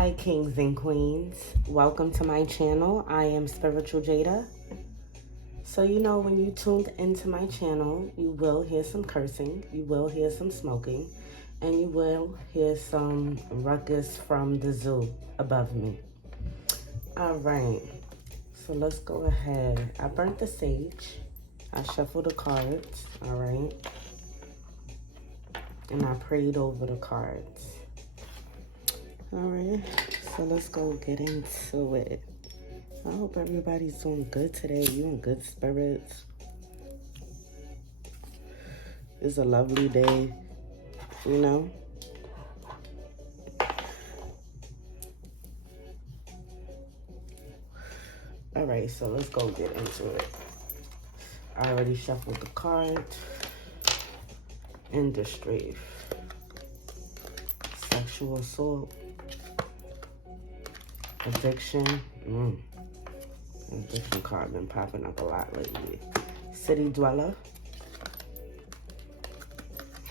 Hi, kings and queens. Welcome to my channel. I am Spiritual Jada. So when you tuned into my channel, you will hear some cursing, you will hear some smoking, and you will hear some ruckus from the zoo above me. All right, so let's go ahead. I burnt the sage. I shuffled the cards, all right? And I prayed over the cards. All right, so let's go get into it. I hope everybody's doing good today. You in good spirits. It's a lovely day, All right, so let's go get into it. I already shuffled the cards. Industry. Sexual assault. Addiction. Addiction card been popping up a lot lately. City dweller.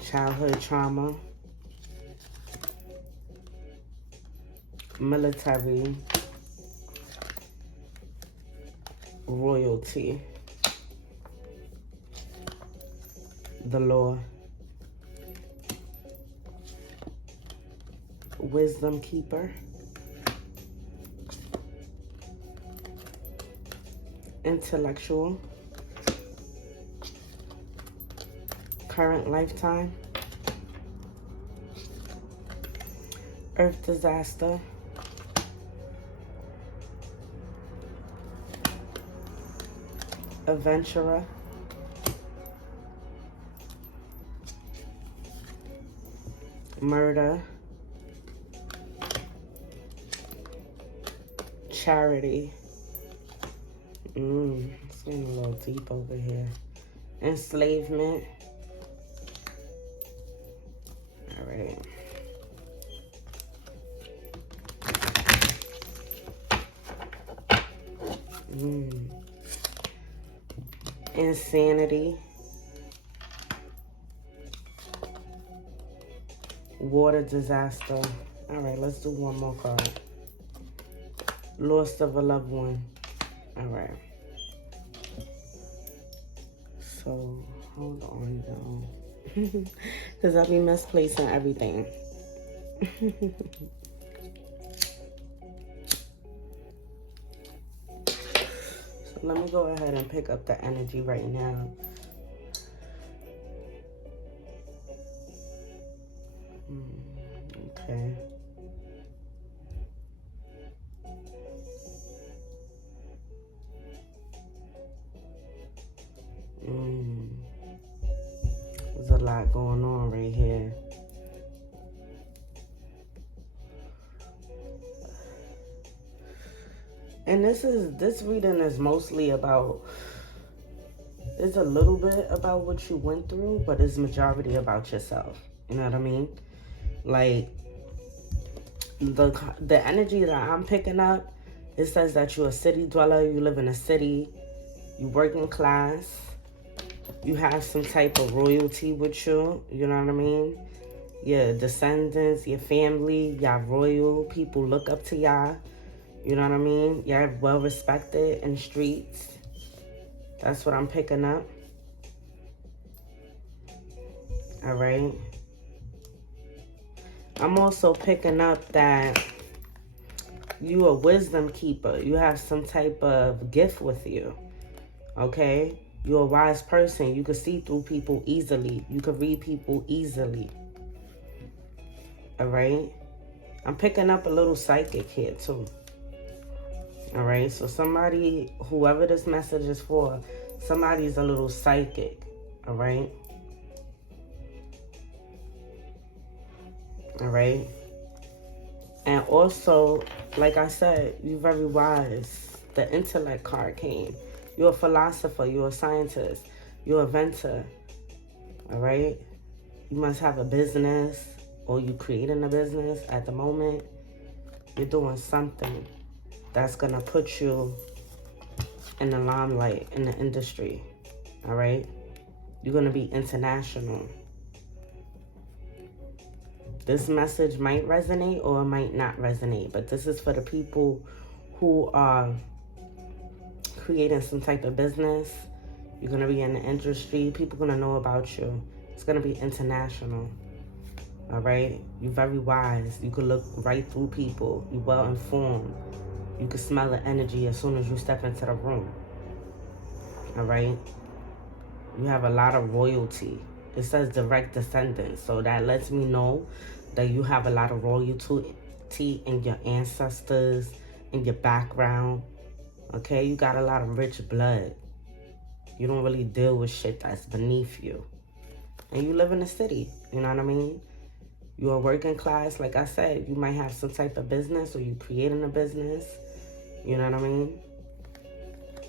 Childhood trauma. Military. Royalty. The law. Wisdom keeper. Intellectual. Current lifetime. Earth disaster. Adventurer. Murder. Charity. It's getting a little deep over here. Enslavement. All right. Insanity. Water disaster. All right, let's do one more card. Loss of a loved one. All right. So, hold on, y'all. Because I'll be misplacing everything. So, let me go ahead and pick up the energy right now. Okay. There's a lot going on right here. And this reading is mostly about, it's a little bit about what you went through, but it's majority about yourself. You know what I mean? Like, the energy that I'm picking up, it says that you're a city dweller, you live in a city, you working class, you have some type of royalty with you, you know what I mean? Your descendants, your family, y'all royal, people look up to y'all, you know what I mean? Y'all well respected in the streets. That's what I'm picking up. All right. I'm also picking up that you a wisdom keeper. You have some type of gift with you. Okay? You're a wise person. You can see through people easily. You can read people easily. All right? I'm picking up a little psychic here too. All right? So somebody, whoever this message is for, somebody's a little psychic. All right? All right? And also, like I said, you're very wise. The intellect card came. You're a philosopher. You're a scientist. You're a inventor. All right? You must have a business, or you creating a business at the moment. You're doing something that's going to put you in the limelight in the industry. All right? You're going to be international. This message might resonate or it might not resonate, but this is for the people who are creating some type of business. You're going to be in the industry. People are going to know about you. It's going to be international. All right? You're very wise. You can look right through people. You're well informed. You can smell the energy as soon as you step into the room. All right? You have a lot of royalty. It says direct descendants. So that lets me know that you have a lot of royalty in your ancestors, in your background. Okay? You got a lot of rich blood. You don't really deal with shit that's beneath you. And you live in the city. You know what I mean? You're a working class. Like I said, you might have some type of business or you creating a business. You know what I mean?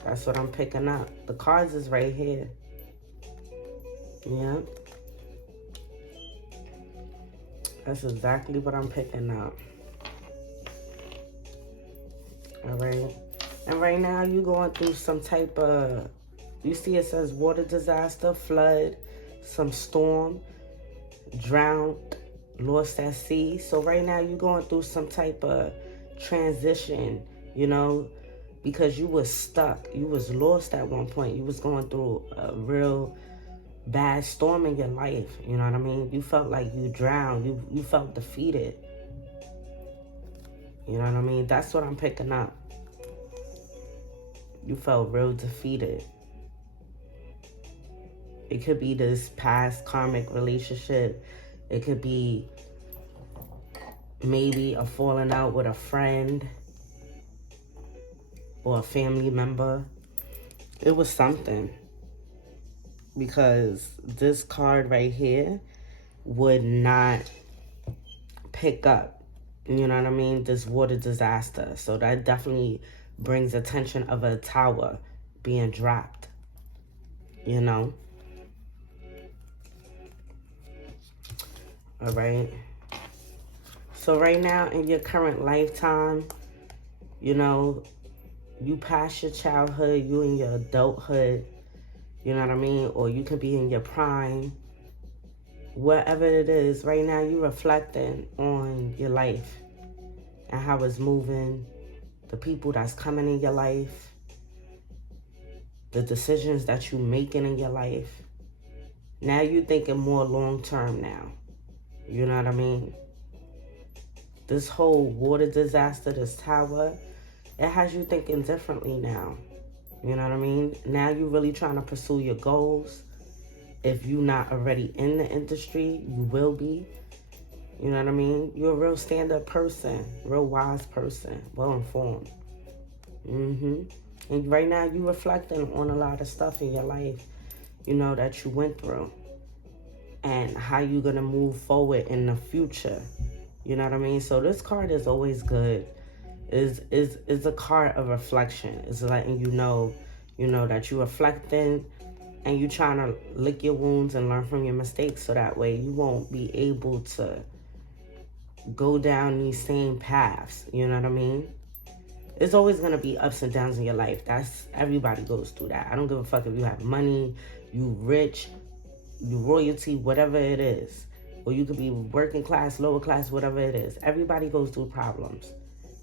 That's what I'm picking up. The cards is right here. Yeah. That's exactly what I'm picking up. All right. And right now you're going through some type of, you see it says water disaster, flood, some storm, drowned, lost at sea. So right now you're going through some type of transition, you know, because you was stuck. You was lost at one point. You was going through a real bad storm in your life. You know what I mean? You felt like you drowned. You felt defeated. You know what I mean? That's what I'm picking up. You felt real defeated. It could be this past karmic relationship. It could be maybe a falling out with a friend or a family member. It was something. Because this card right here would not pick up, you know what I mean, this water disaster. So that definitely brings attention of a tower being dropped, you know. All right. So right now in your current lifetime, you know, you pass your childhood, you in your adulthood, you know what I mean? Or you could be in your prime. Whatever it is, right now you're reflecting on your life and how it's moving, the people that's coming in your life, the decisions that you're making in your life. Now you're thinking more long-term now. You know what I mean? This whole water disaster, this tower, it has you thinking differently now. You know what I mean? Now you're really trying to pursue your goals. If you're not already in the industry, you will be. You know what I mean? You're a real stand-up person, real wise person, well-informed. And right now you're reflecting on a lot of stuff in your life, you know, that you went through. And how you're going to move forward in the future. You know what I mean? So this card is always good. Is a card of reflection. It's letting you know that you're reflecting and you're trying to lick your wounds and learn from your mistakes, so that way you won't be able to go down these same paths. You know what I mean? There's always going to be ups and downs in your life. Everybody goes through that. I don't give a fuck if you have money, you rich, you royalty, whatever it is. Or you could be working class, lower class, whatever it is. Everybody goes through problems.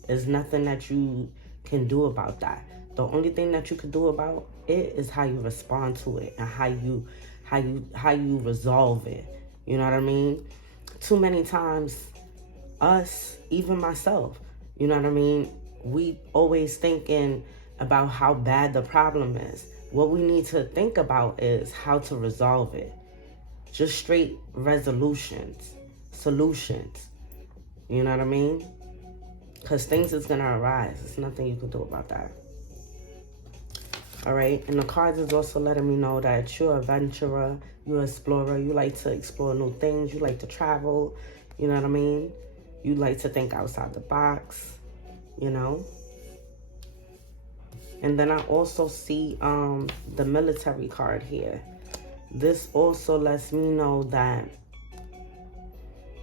There's nothing that you can do about that. The only thing that you can do about it is how you respond to it and how you resolve it. You know what I mean? Too many times, us, even myself, you know what I mean? We always thinking about how bad the problem is. What we need to think about is how to resolve it. Just straight resolutions, solutions. You know what I mean? Because things is going to arise. There's nothing you can do about that. All right? And the cards is also letting me know that you're a adventurer, you're an explorer. You like to explore new things. You like to travel. You know what I mean? You like to think outside the box, you know? And then I also see the military card here. This also lets me know that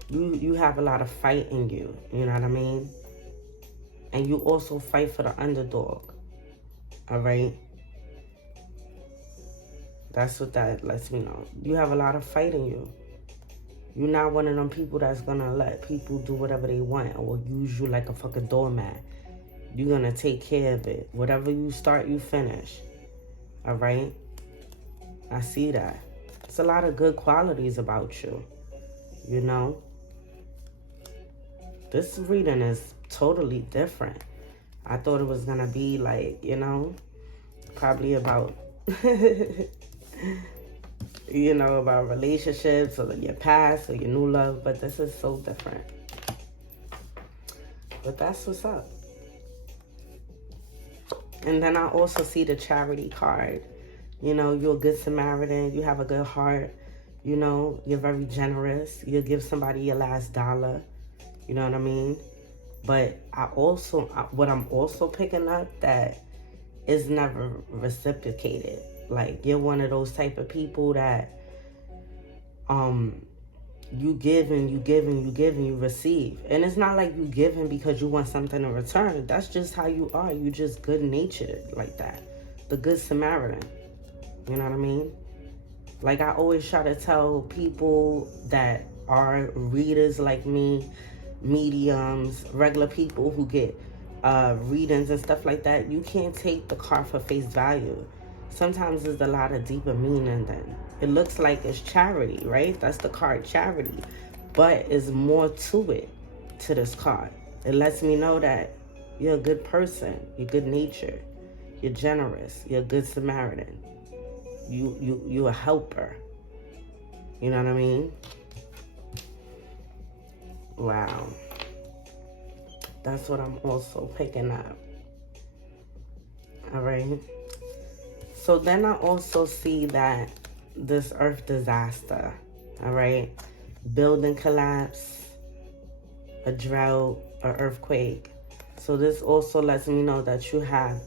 you have a lot of fight in you. You know what I mean? And you also fight for the underdog. All right? That's what that lets me know. You have a lot of fight in you. You're not one of them people that's gonna let people do whatever they want or use you like a fucking doormat. You're gonna take care of it. Whatever you start, you finish. All right? I see that. It's a lot of good qualities about you. You know? This reading is totally different. I thought it was gonna be like, you know, probably about you know, about relationships or your past or your new love, but this is so different. But that's what's up. And then I also see the charity card. You know, you're a good Samaritan. You have a good heart. You know, you're very generous. You'll give somebody your last dollar. You know what I mean? But what I'm also picking up that is never reciprocated. Like, you're one of those type of people that you give and you give and you give and you receive. And it's not like you giving because you want something in return. That's just how you are. You just good natured like that. The good Samaritan. You know what I mean? Like, I always try to tell people that are readers like me, mediums, regular people who get readings and stuff like that, you can't take the card for face value. Sometimes there's a lot of deeper meaning than it looks like. It's charity, right? That's the card, charity. But it's more to it, to this card. It lets me know that you're a good person, you're good natured, you're generous, you're a good Samaritan. You're a helper. You know what I mean? Wow. That's what I'm also picking up. All right. So then I also see that this earth disaster, all right, building collapse, a drought, an earthquake. So this also lets me know that you have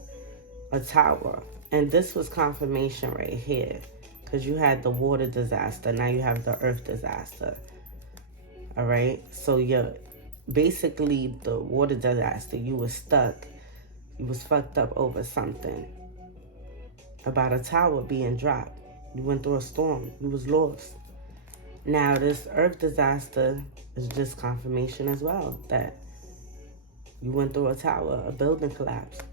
a tower. And this was confirmation right here, because you had the water disaster. Now you have the earth disaster. All right. So you're basically the water disaster. You were stuck. You was fucked up over something. About a tower being dropped. You went through a storm. You was lost. Now this earth disaster is just confirmation as well that you went through a tower, a building collapsed.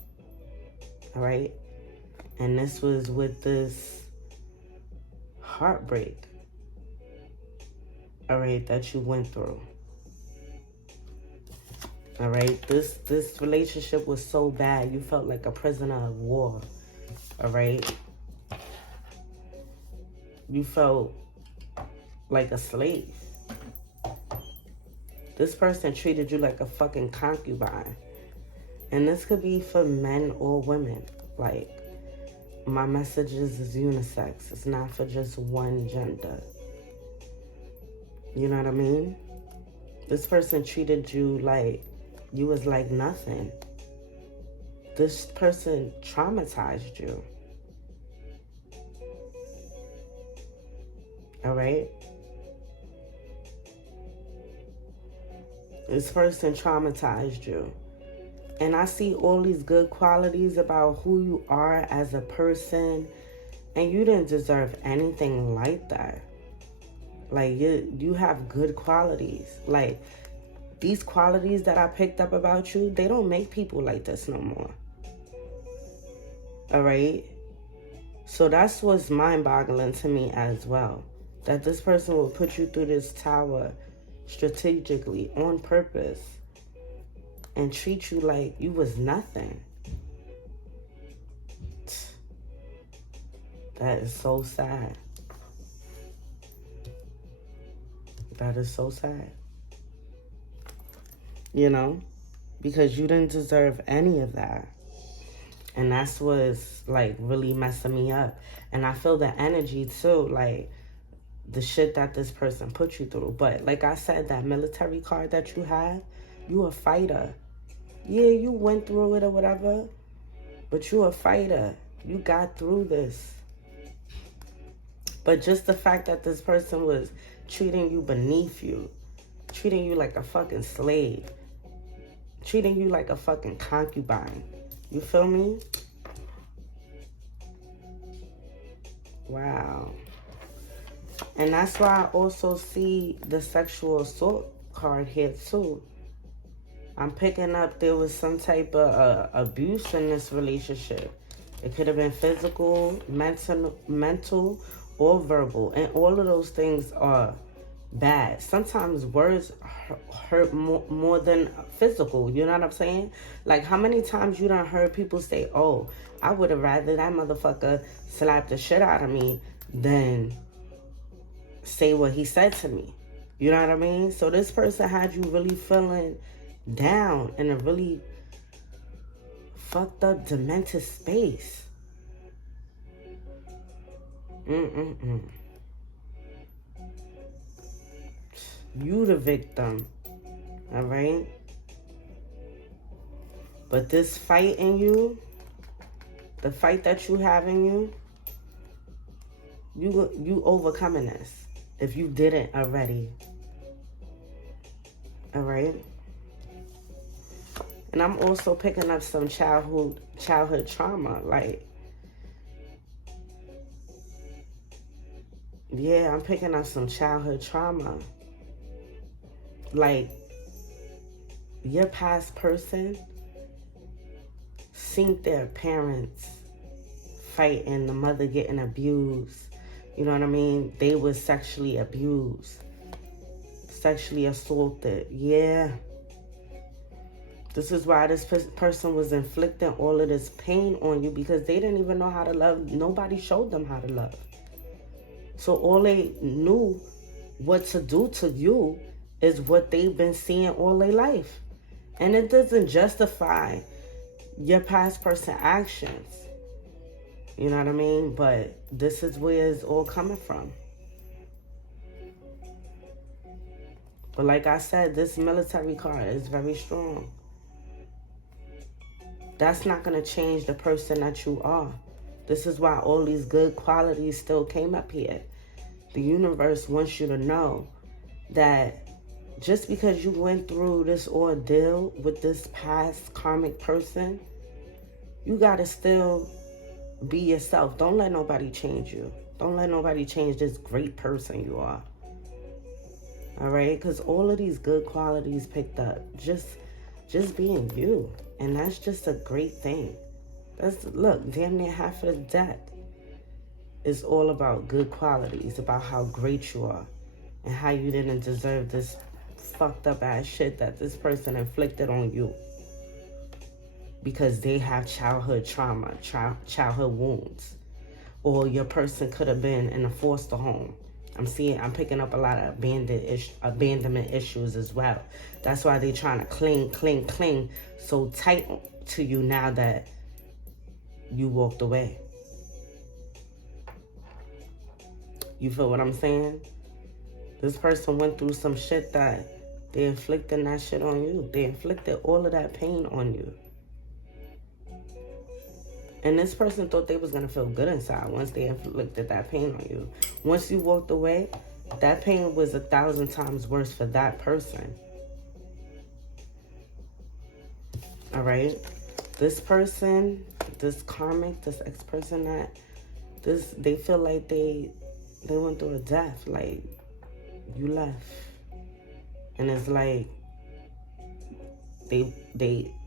All right. And this was with this heartbreak, all right, that you went through. All right, this relationship was so bad, you felt like a prisoner of war, all right? You felt like a slave. This person treated you like a fucking concubine. And this could be for men or women. Like, my messages is unisex. It's not for just one gender. You know what I mean? This person treated you like you was like nothing. This person traumatized you. All right? This person traumatized you. And I see all these good qualities about who you are as a person. And you didn't deserve anything like that. Like, you have good qualities. Like, these qualities that I picked up about you, they don't make people like this no more. All right? So that's what's mind-boggling to me as well. That this person will put you through this tower strategically, on purpose, and treat you like you was nothing. That is so sad. That is so sad. You know? Because you didn't deserve any of that. And that's what's, like, really messing me up. And I feel the energy, too. Like, the shit that this person put you through. But, like I said, that military card that you have, you a fighter. Yeah, you went through it or whatever, but you a fighter. You got through this. But just the fact that this person was treating you beneath you, treating you like a fucking slave, treating you like a fucking concubine. You feel me? Wow. And that's why I also see the sexual assault card here too. I'm picking up there was some type of abuse in this relationship. It could have been physical, mental, or verbal. And all of those things are bad. Sometimes words hurt more than physical. You know what I'm saying? Like, how many times you done heard people say, oh, I would have rather that motherfucker slap the shit out of me than say what he said to me. You know what I mean? So this person had you really feeling down in a really fucked up, demented space. You the victim, all right? But this fight in you, the fight that you have in you, you overcoming this if you didn't already, all right? And I'm also picking up some childhood trauma, like, yeah, I'm picking up some childhood trauma. Like, your past person seen their parents fighting, the mother getting abused. You know what I mean? They were sexually abused, sexually assaulted. Yeah. This is why this person was inflicting all of this pain on you, because they didn't even know how to love. Nobody showed them how to love. So all they knew what to do to you is what they've been seeing all their life. And it doesn't justify your past person actions. You know what I mean? But this is where it's all coming from. But like I said, this military card is very strong. That's not going to change the person that you are. This is why all these good qualities still came up here. The universe wants you to know that just because you went through this ordeal with this past karmic person, you got to still be yourself. Don't let nobody change you. Don't let nobody change this great person you are. All right? Because all of these good qualities picked up. Just being you. And that's just a great thing. Look, damn near half of the deck is all about good qualities, about how great you are, and how you didn't deserve this fucked up ass shit that this person inflicted on you. Because they have childhood trauma, childhood wounds. Or your person could have been in a foster home. I'm picking up a lot of abandonment issues as well. That's why they're trying to cling so tight to you now that you walked away. You feel what I'm saying? This person went through some shit that they inflicted that shit on you. They inflicted all of that pain on you. And this person thought they was going to feel good inside once they inflicted that pain on you. Once you walked away, that pain was 1,000 times worse for that person. All right? This person, this karmic, this ex-person, they feel like they went through a death. Like, you left. And it's like,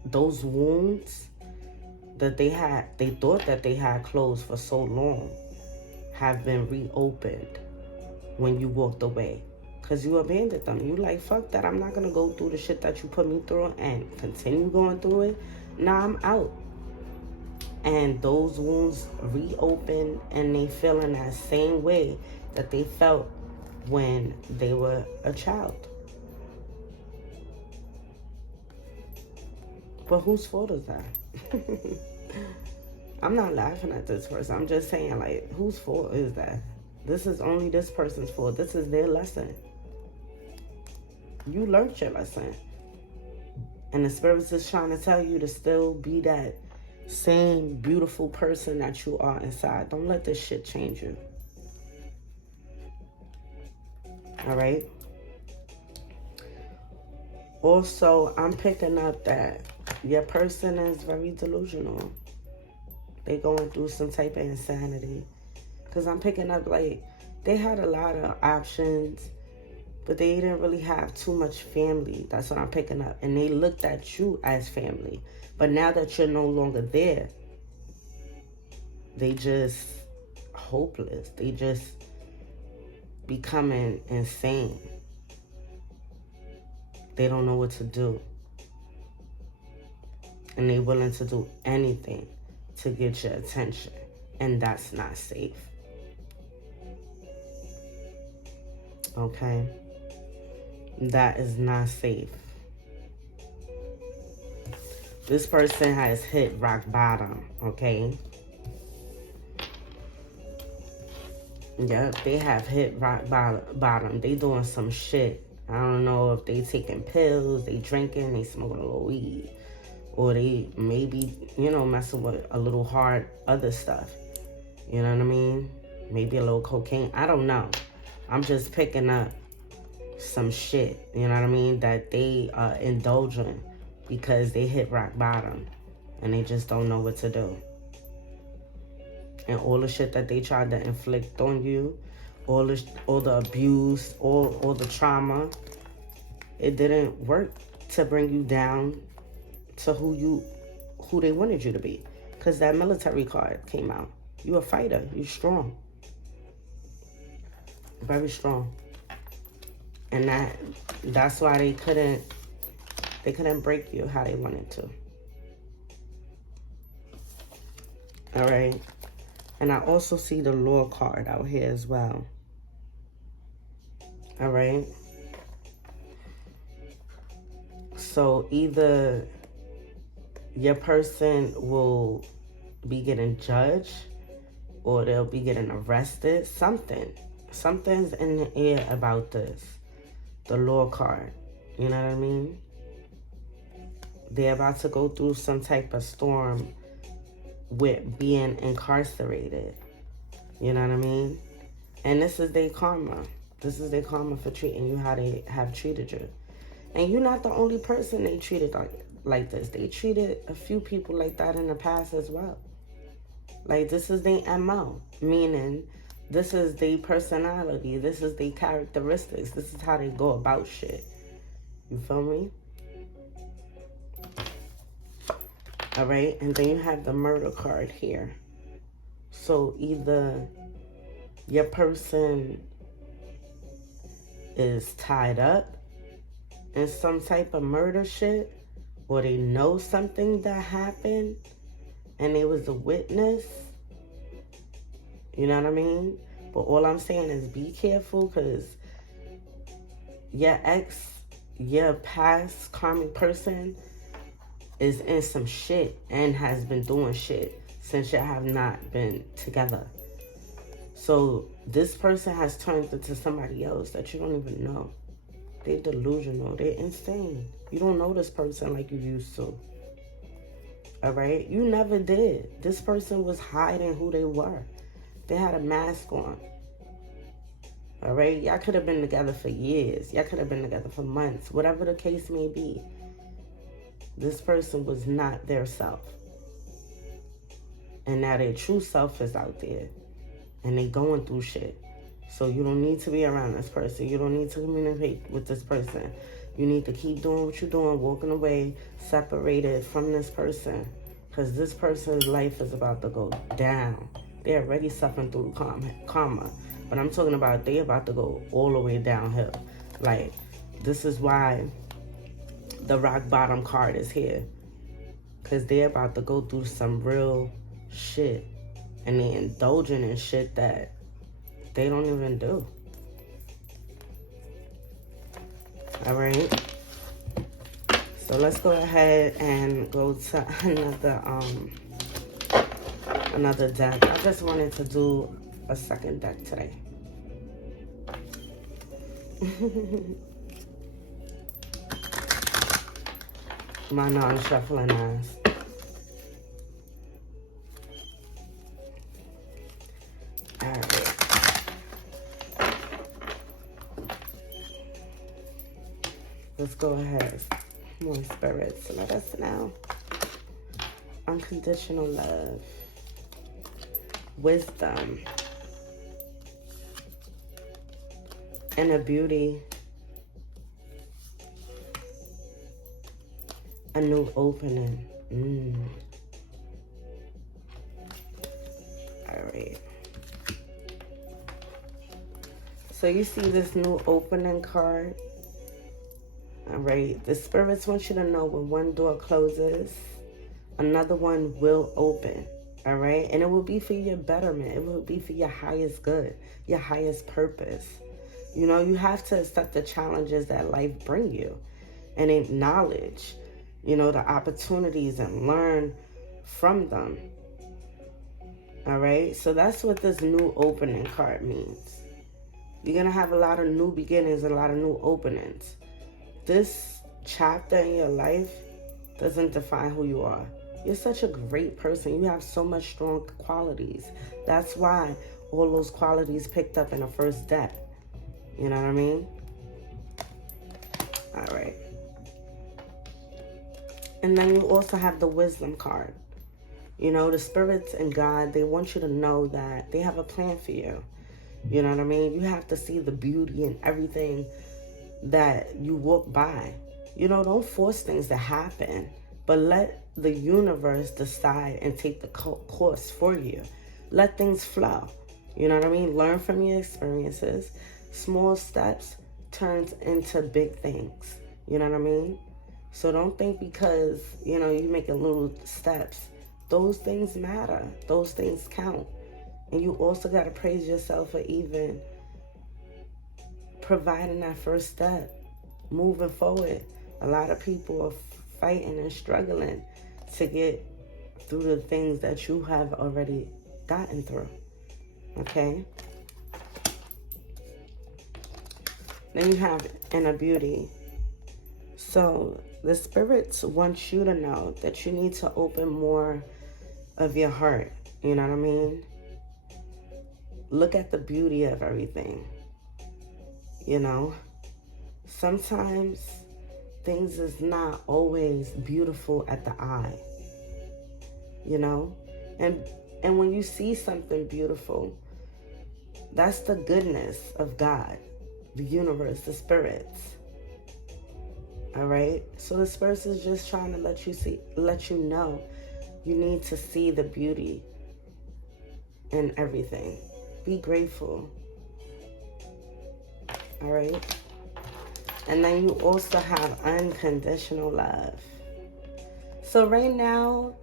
those wounds that they thought that they had closed for so long, have been reopened when you walked away. Because you abandoned them. You like, fuck that. I'm not going to go through the shit that you put me through and continue going through it. Nah, I'm out. And those wounds reopen, and they feel in that same way that they felt when they were a child. But whose fault is that? I'm not laughing at this person. I'm just saying, like, whose fault is that? This is only this person's fault. This is their lesson. You learned your lesson. And the spirits is trying to tell you to still be that same beautiful person that you are inside. Don't let this shit change you. All right? Also, I'm picking up that your person is very delusional. They going through some type of insanity. Because I'm picking up, like, They had a lot of options, but they didn't really have too much family. That's what I'm picking up. And they looked at you as family. But now that you're no longer there, they just hopeless. They just becoming insane. They don't know what to do. And they willing to do anything to get your attention. And that's not safe. Okay? That is not safe. This person has hit rock bottom, okay? Yep, they have hit rock bottom. They doing some shit. I don't know if they taking pills, they drinking, they smoking a little weed. Or they maybe, you know, messing with a little hard other stuff. You know what I mean? Maybe a little cocaine. I don't know. I'm just picking up some shit, you know what I mean, that they are indulging because they hit rock bottom and they just don't know what to do. And all the shit that they tried to inflict on you, all the abuse, all the trauma, it didn't work to bring you down to who they wanted you to be. Because that military card came out. You a fighter. You strong. Very strong. And that's why they couldn't break you how they wanted to. All right. And I also see the law card out here as well. All right. So either your person will be getting judged or they'll be getting arrested. Something's in the air about this. The law card. You know what I mean? They're about to go through some type of storm with being incarcerated. You know what I mean? And this is their karma. This is their karma for treating you how they have treated you. And you're not the only person they treated like this. They treated a few people like that in the past as well. Like, this is their MO. Meaning, this is their personality. This is their characteristics. This is how they go about shit. You feel me? All right, and then you have the murder card here. So either your person is tied up in some type of murder shit, or they know something that happened and they was a witness. You know what I mean? But all I'm saying is be careful, because your ex, your past karmic person is in some shit and has been doing shit since you have not been together. So this person has turned into somebody else that you don't even know. They're delusional. They're insane. You don't know this person like you used to. All right? You never did. This person was hiding who they were. They had a mask on. All right? Y'all could have been together for years. Y'all could have been together for months. Whatever the case may be. This person was not their self. And now their true self is out there. And they going through shit. So you don't need to be around this person. You don't need to communicate with this person. You need to keep doing what you're doing, walking away, separated from this person. Because this person's life is about to go down. They're already suffering through karma. But I'm talking about they about to go all the way downhill. Like, this is why the rock bottom card is here. Because they're about to go through some real shit. And they're indulging in shit that they don't even do. All right. So let's go ahead and go to another deck. I just wanted to do a second deck today. My non-shuffling ass. All right. Let's go ahead. More spirits, let us know. Unconditional love. Wisdom. inner beauty, a new opening. All right. So you see this new opening card. All right. The spirits want you to know when one door closes, another one will open. All right. And it will be for your betterment. It will be for your highest good, your highest purpose. You know, you have to accept the challenges that life bring you and acknowledge, you know, the opportunities and learn from them. All right. So that's what this new opening card means. You're going to have a lot of new beginnings, a lot of new openings. This chapter in your life doesn't define who you are. You're such a great person. You have so much strong qualities. That's why all those qualities picked up in the first step. You know what I mean? All right. And then you also have the wisdom card. You know, the spirits and God, they want you to know that they have a plan for you. You know what I mean? You have to see the beauty in everything that you walk by. You know, don't force things to happen, but let the universe decide and take the course for you. Let things flow. You know what I mean? Learn from your experiences. Small steps turns into big things. You know what I mean? So don't think because, you know, you're making little steps. Those things matter. Those things count. And you also got to praise yourself for even providing that first step, moving forward. A lot of people are fighting and struggling to get through the things that you have already gotten through. Okay? Then you have inner beauty. So the spirits want you to know that you need to open more of your heart. You know what I mean? Look at the beauty of everything. You know, sometimes things is not always beautiful at the eye. You know, and when you see something beautiful, that's the goodness of God, the universe, the spirits. All right. So the spirits is just trying to let you know, you need to see the beauty in everything. Be grateful. All right. And then you also have unconditional love. So right now,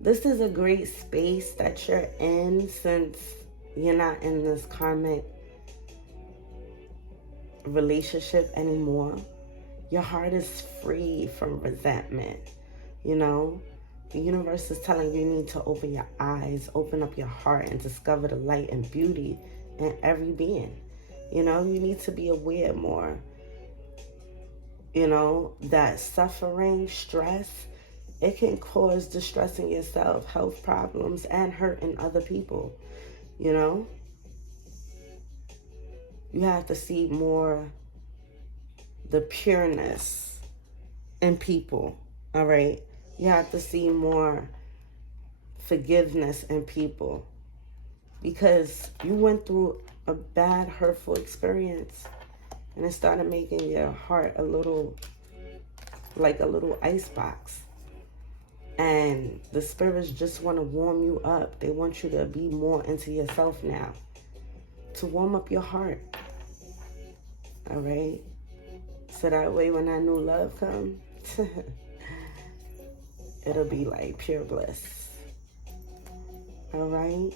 this is a great space that you're in since you're not in this karmic relationship anymore. Your heart is free from resentment. You know, the universe is telling you need to open your eyes, open up your heart, and discover the light and beauty in every being. You know, you need to be aware more. You know, that suffering, stress, it can cause distress in yourself, health problems, and hurt in other people. You know, you have to see more the pureness in people. All right. You have to see more forgiveness in people because you went through a bad, hurtful experience and it started making your heart a little, like a little icebox. And the spirits just want to warm you up. They want you to be more into yourself now, to warm up your heart. All right. So that way when that new love comes, it'll be like pure bliss. All right.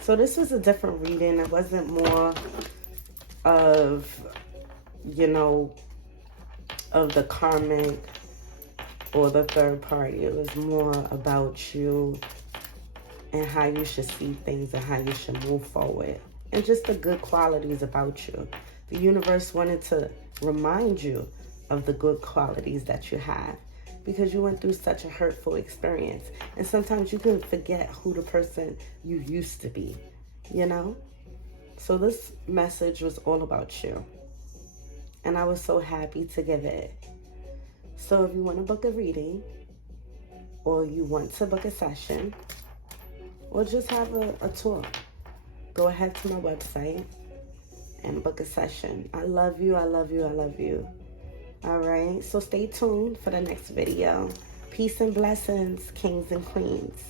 So this was a different reading. It wasn't more of, you know, of the karmic or the third party. It was more about you and how you should see things and how you should move forward. And just the good qualities about you. The universe wanted to remind you of the good qualities that you have because you went through such a hurtful experience. And sometimes you can forget who the person you used to be, you know? So this message was all about you. And I was so happy to give it. So if you want to book a reading, or you want to book a session, or just have a talk, go ahead to my website and book a session. I love you. I love you. I love you. All right. So stay tuned for the next video. Peace and blessings, kings and queens.